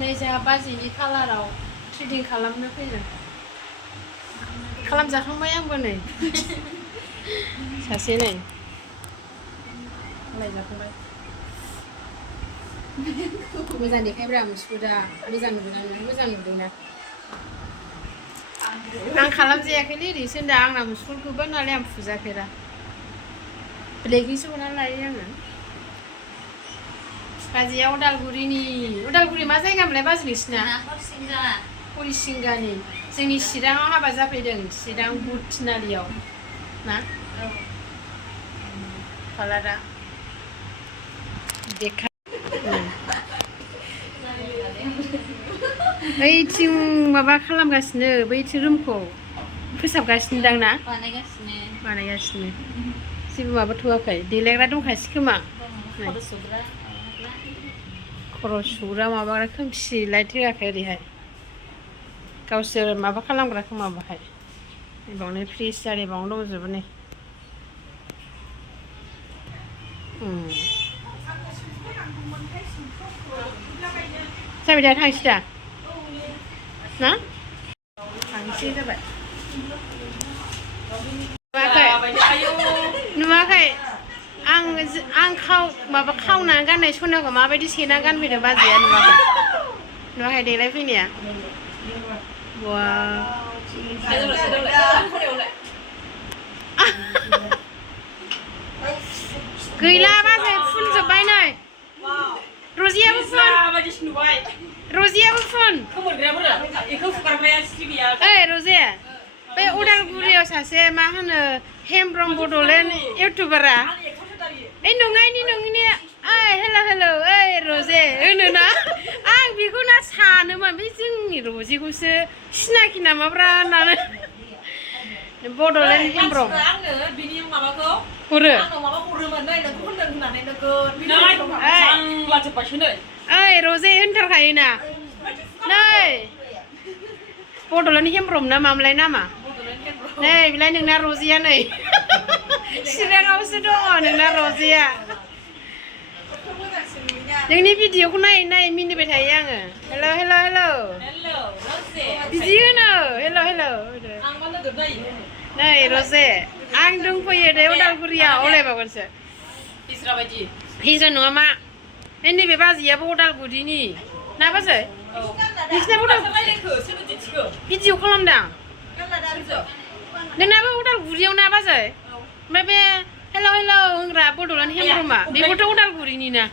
नै जोंहा बाजैनि खालाराव थ्रेडिं खालामनो फैदों। खालामजाखांबाय आंबो नै सासे नै खालामजाखांबाय। मोजां देखायब्रा मुसुगुरा मोजां नुदों मोजां नुदोंना। आं खालामजायाखैलै ओरैसो होनदों आंना मुसुगुर गोबा नालाय आं फुजाफेरा ब्लेकनिसो हरनानै लायो आङो। बाजैया उदालगुरि मा जायगा मोनलाय बाजै नोंसिना? हरिसिंगानि जोंनि चिराङाव हाबा जाफैदों चिरां बुध थिनालियाव ना? कालारा देखा ओइथिं माबा खालामगासिनो बैथिं रुमखौ फोसाबगासिनो दां ना? बानायगासिनो जेबो माबाथ'वाखै देलायग्रा दंखासै खोमा खर' सुग्रा माबाग्रा खोमसि लाइट होआखै ओरैहाय गावसोर माबा खालामग्रा खोमा बाहाय बावनो फ्रिज आरि बावनो दंजोबो नै। जाबाय दा थांसै दा ना? थांसै जाबाय। नुवाखै आं माबा खावनानै गाननाय सनाखौ माबायदि सेना गानफैदों बाजैया नुवाखै देलायफैनाया बा गैला बाजै फुनजोब्बाय नै रजियाबो फुन ओइ रजे बे उदालगुरियाव सासे मा होनो हेमब्रम बड'लेण्ड इउटुबारा ओइ नङिनिया ओइ हेल' ओइ रजे होनोना आं बेखौ ना सानोमोन बे जोंनि रजेखौसो सिनाखि नामाब्रा होननानै बड'लेण्ड हेमब्रम हरो ओइ रजे होनथारखायोना नै बड'लेण्ड हेमब्रम ना मामोनलाय नामा नै बेलाय नोंना रजेया नै चिराङावसो दङ नोंना रजेया नोंनि भिडिअखौ नायै मिनिबाय थायो आङो हेल' बिदि होनो हेल' नै रजे आं दंफैयो दे उदालगुरियाव अलायबावगोनसो हिजरा नङा मा नैबे बाजैयाबो उदालगुरिनि ना बाजै नोंसिनाबो भिडिअ खालामदां नोंनाबो उदालगुरियाव ना बाजै ओमफ्राय बे हेल' होनग्रा बड'लेण्ड हेमब्रमा बेबोथ' उदालगुरिनि ना